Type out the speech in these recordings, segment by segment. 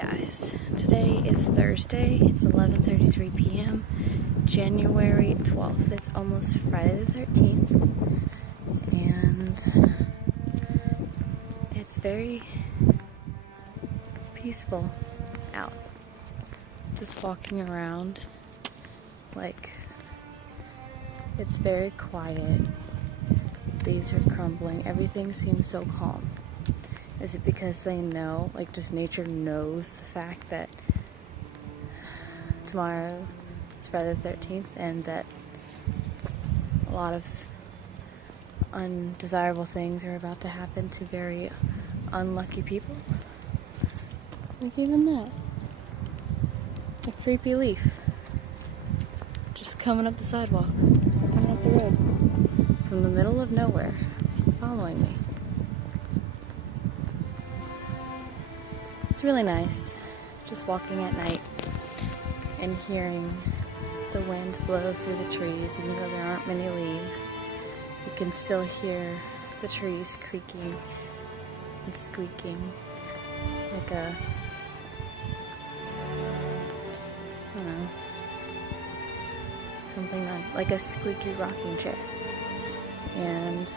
guys, today is Thursday. It's 11:33 p.m. January 12th. It's almost Friday the 13th, and it's very peaceful out. Just walking around, like, it's very quiet. Leaves are crumbling. Everything seems so calm. Is it because they know, like, just nature knows the fact that tomorrow is Friday the 13th and that a lot of undesirable things are about to happen to very unlucky people? Like even that. A creepy leaf just coming up the sidewalk, or coming up the road from the middle of nowhere, following me. It's really nice just walking at night and hearing the wind blow through the trees. Even though there aren't many leaves, you can still hear the trees creaking and squeaking like a, I don't know, something like a squeaky rocking chair. And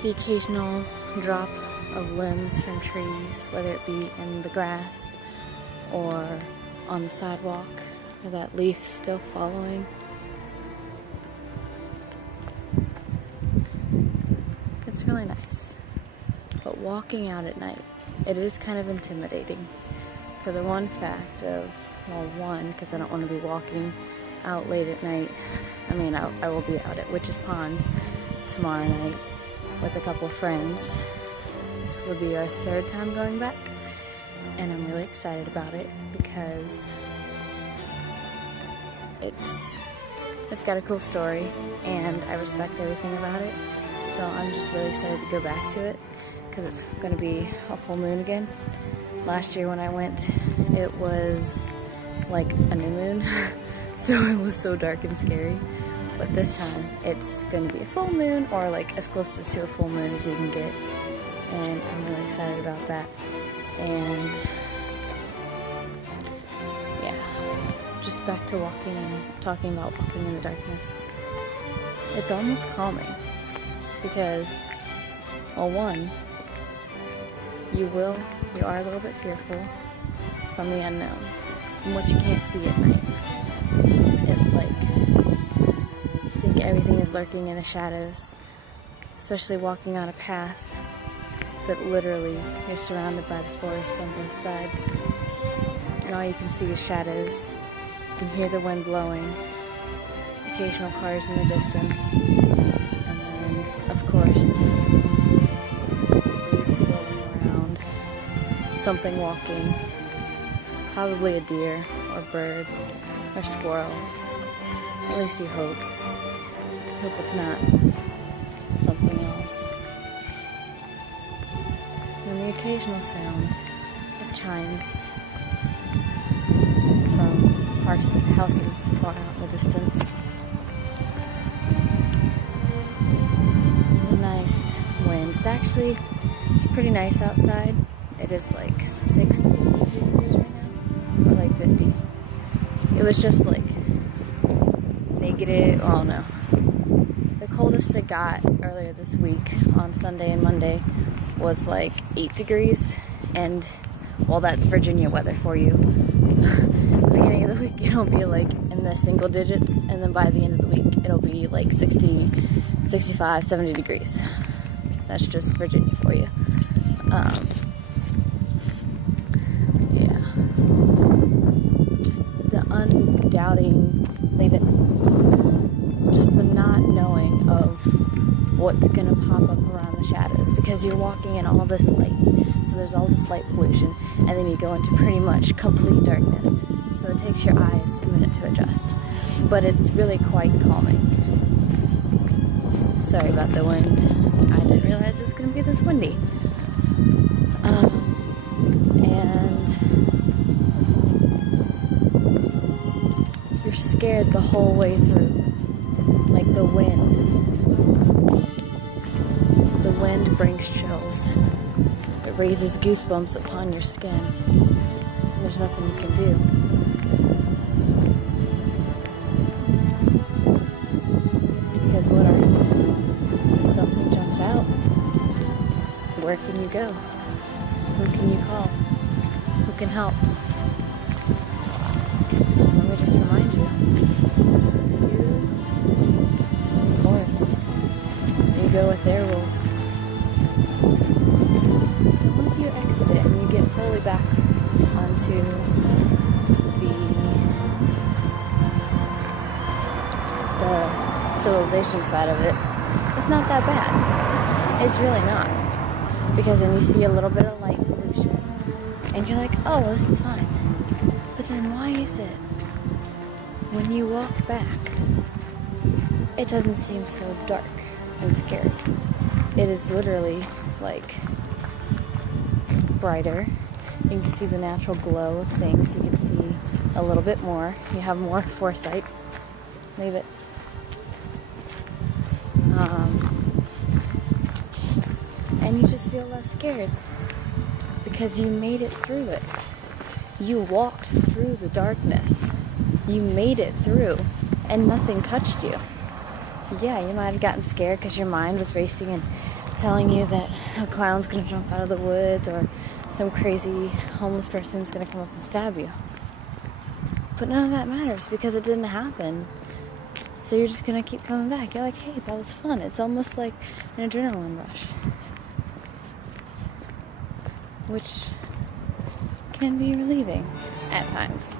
the occasional drop of limbs from trees, whether it be in the grass or on the sidewalk, or that leaf still following. It's really nice. But walking out at night, it is kind of intimidating for the one fact of, well, one, because I don't want to be walking out late at night. I mean, I will be out at Witch's Pond tomorrow night with a couple of friends. This would be our third time going back, and I'm really excited about it because it's got a cool story, and I respect everything about it. So I'm just really excited to go back to it because it's going to be a full moon again. Last year when I went, it was like a new moon, so it was so dark and scary. But this time, it's going to be a full moon, or like as close as to a full moon as you can get. And I'm really excited about that. And yeah, just back to walking and talking about walking in the darkness. It's almost calming because, well, one, you are a little bit fearful from the unknown, from what you can't see at night. You think everything is lurking in the shadows, especially walking on a path that literally you're surrounded by the forest on both sides, and all you can see is shadows. You can hear the wind blowing, occasional cars in the distance, and then, of course, leaves rolling around, something walking, probably a deer or bird or squirrel. At least you hope. Hope it's not something else. And the occasional sound of chimes from houses far out in the distance. A nice wind. It's pretty nice outside. It is like 60 degrees right now, or like 50. It was just like negative, oh no. The coldest it got earlier this week on Sunday and Monday was like 8 degrees, and well, that's Virginia weather for you. The beginning of the week it'll be like in the single digits, and then by the end of the week it'll be like 60, 65, 70 degrees. That's just Virginia for you. Yeah. Just the undoubting, just the not knowing of what's gonna pop up around the shadows, because you're walking in all this light, so there's all this light pollution, and then you go into pretty much complete darkness, so it takes your eyes a minute to adjust, but it's really quite calming. Sorry about the wind. I didn't realize it was gonna be this windy. And you're scared the whole way through, like the wind brings chills. It raises goosebumps upon your skin. And there's nothing you can do. Because what are you going to do? If something jumps out, where can you go? Who can you call? Who can help? So let me just remind you. You in the forest. You go with their rules. And once you exit it and you get fully back onto the civilization side of it, it's not that bad. It's really not. Because then you see a little bit of light pollution and you're like, oh, this is fine. But then why is it when you walk back, it doesn't seem so dark and scary? It is literally like brighter. You can see the natural glow of things. You can see a little bit more. You have more foresight. Leave it. And you just feel less scared because you made it through it. You walked through the darkness. You made it through and nothing touched you. Yeah, you might have gotten scared because your mind was racing and telling you that a clown's going to jump out of the woods or some crazy homeless person's going to come up and stab you. But none of that matters because it didn't happen. So you're just going to keep coming back. You're like, hey, that was fun. It's almost like an adrenaline rush, which can be relieving at times.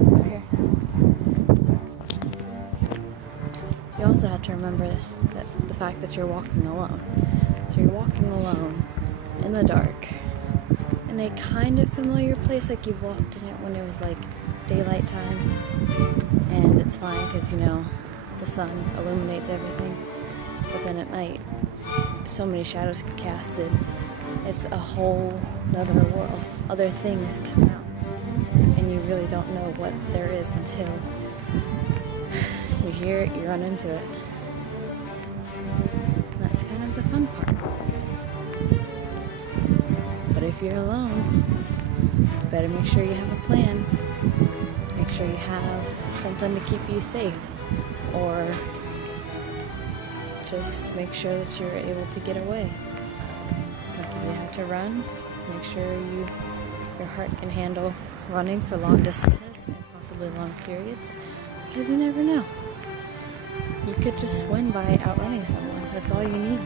Over here. You also have to remember that the fact that you're walking alone. So you're walking alone in the dark in a kind of familiar place, like you've walked in it when it was like daylight time, and it's fine because the sun illuminates everything. But then at night, so many shadows get casted. It's a whole nother world. Other things come out, and you really don't know what there is until you hear it, you run into it. And that's kind of the fun part. But if you're alone, you better make sure you have a plan. Make sure you have something to keep you safe, or just make sure that you're able to get away. Like if you have to run, make sure your heart can handle running for long distances and possibly long periods, because you never know. You could just win by outrunning someone. That's all you need.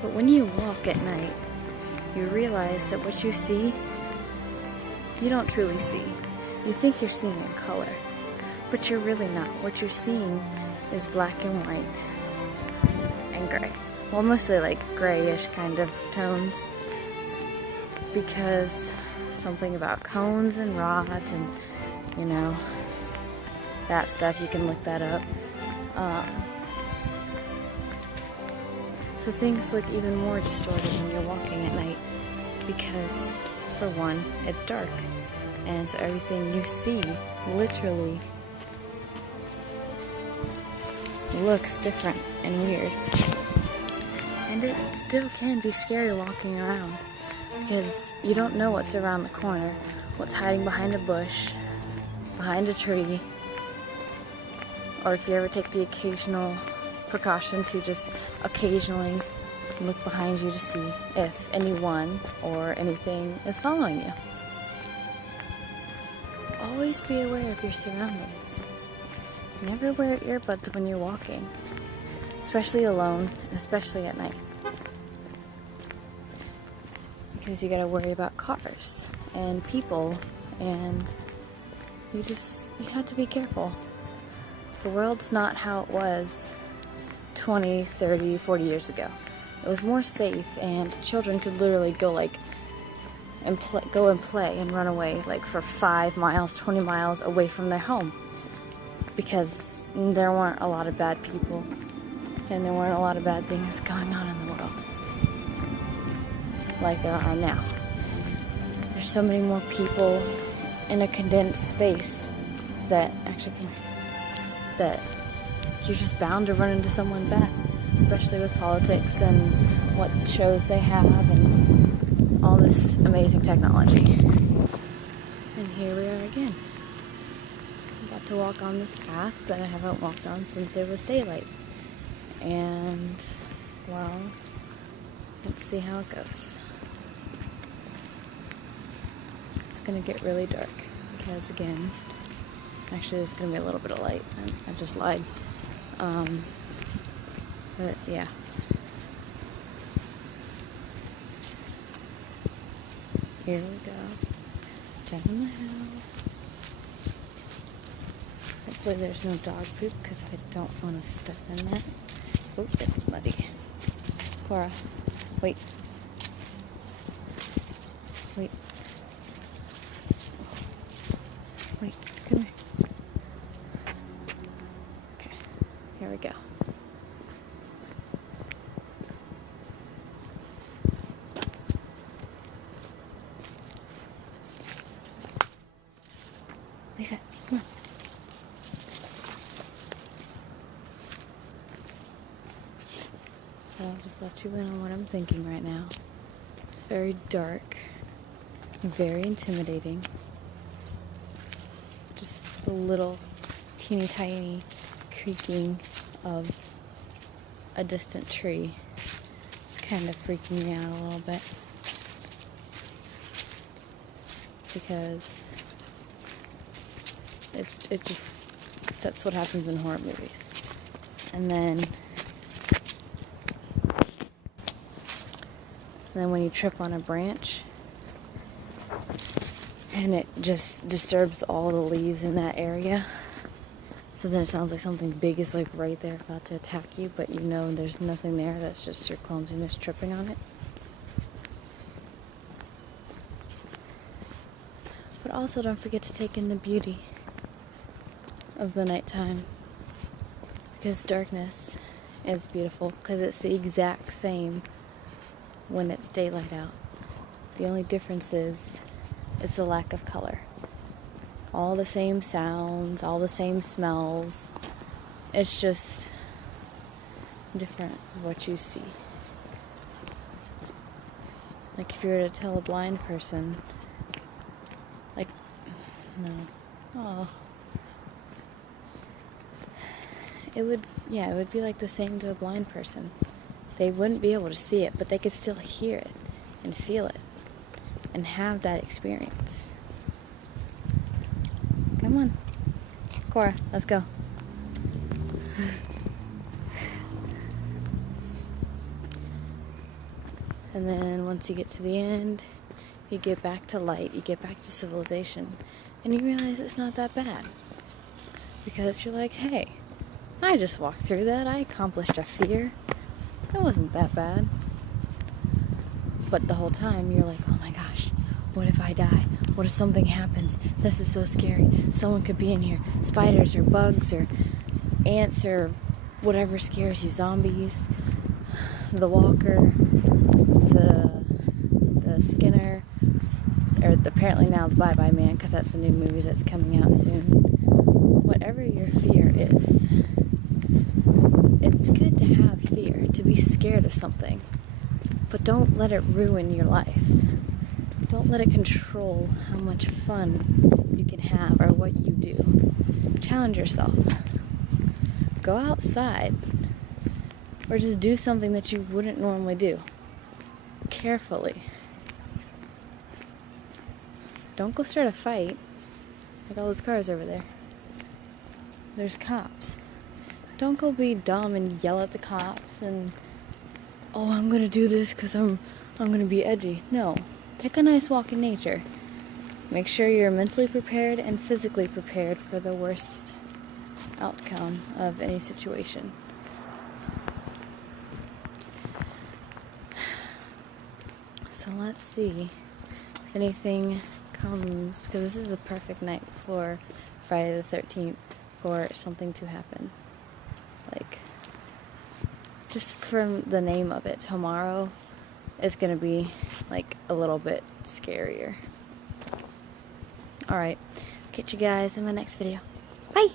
But when you walk at night, you realize that what you see, you don't truly see. You think you're seeing in color, but you're really not. What you're seeing is black and white and gray. Well, mostly like grayish kind of tones, because something about cones and rods and that stuff, you can look that up. So things look even more distorted when you're walking at night because, for one, it's dark, and so everything you see literally looks different and weird. And it still can be scary walking around because you don't know what's around the corner, what's hiding behind a bush, behind a tree, or if you ever take the occasional precaution to just occasionally look behind you to see if anyone or anything is following you. Always be aware of your surroundings. Never wear earbuds when you're walking, especially alone, and especially at night, because you gotta worry about cars and people, and you have to be careful. The world's not how it was 20, 30, 40 years ago. It was more safe, and children could literally go and play and run away for 5 miles, 20 miles away from their home, because there weren't a lot of bad people and there weren't a lot of bad things going on in the world like there are now. There's so many more people in a condensed space that you're just bound to run into someone bad, especially with politics and what shows they have and all this amazing technology. And here we are again. I'm about to walk on this path that I haven't walked on since it was daylight. And, well, let's see how it goes. It's gonna get really dark because, again, actually there's gonna be a little bit of light. I just lied. But yeah. Here we go. Down the hill. Hopefully there's no dog poop because I don't want to step in that. Oh, it's muddy. Cora, wait. Wait. Wait, come here. Okay, here we go. Leave it, come on. So I'll just let you in on what I'm thinking right now. It's very dark, very intimidating. Just a little teeny tiny creaking of a distant tree. It's kind of freaking me out a little bit because it just, that's what happens in horror movies. And then when you trip on a branch and it just disturbs all the leaves in that area, so then it sounds like something big is like right there about to attack you, but you know there's nothing there, that's just your clumsiness tripping on it. But also don't forget to take in the beauty of the nighttime, because darkness is beautiful because it's the exact same when it's daylight out. The only difference is it's the lack of color. All the same sounds, all the same smells. It's just different what you see. Like if you were to tell a blind person, like, no, oh, it would be like the same to a blind person. They wouldn't be able to see it, but they could still hear it and feel it and have that experience. Come on. Cora, let's go. And then once you get to the end, you get back to light, you get back to civilization, and you realize it's not that bad. Because you're like, hey, I just walked through that, I accomplished a fear. It wasn't that bad. But the whole time you're like, oh my gosh, what if I die? What if something happens? This is so scary. Someone could be in here. Spiders or bugs or ants or whatever scares you. Zombies. The Walker. The Skinner. Or apparently now the Bye Bye Man, because that's a new movie that's coming out soon. Whatever your fear is, it's good to have fear, to be scared of something, but don't let it ruin your life. Don't let it control how much fun you can have or what you do. Challenge yourself. Go outside, or just do something that you wouldn't normally do. Carefully. Don't go start a fight, like all those cars over there. There's cops. Don't go be dumb and yell at the cops and, oh, I'm gonna do this because I'm gonna be edgy. No. Take a nice walk in nature. Make sure you're mentally prepared and physically prepared for the worst outcome of any situation. So let's see if anything comes, because this is a perfect night for Friday the 13th for something to happen. Like, just from the name of it, tomorrow is going to be like a little bit scarier. Alright, catch you guys in my next video. Bye!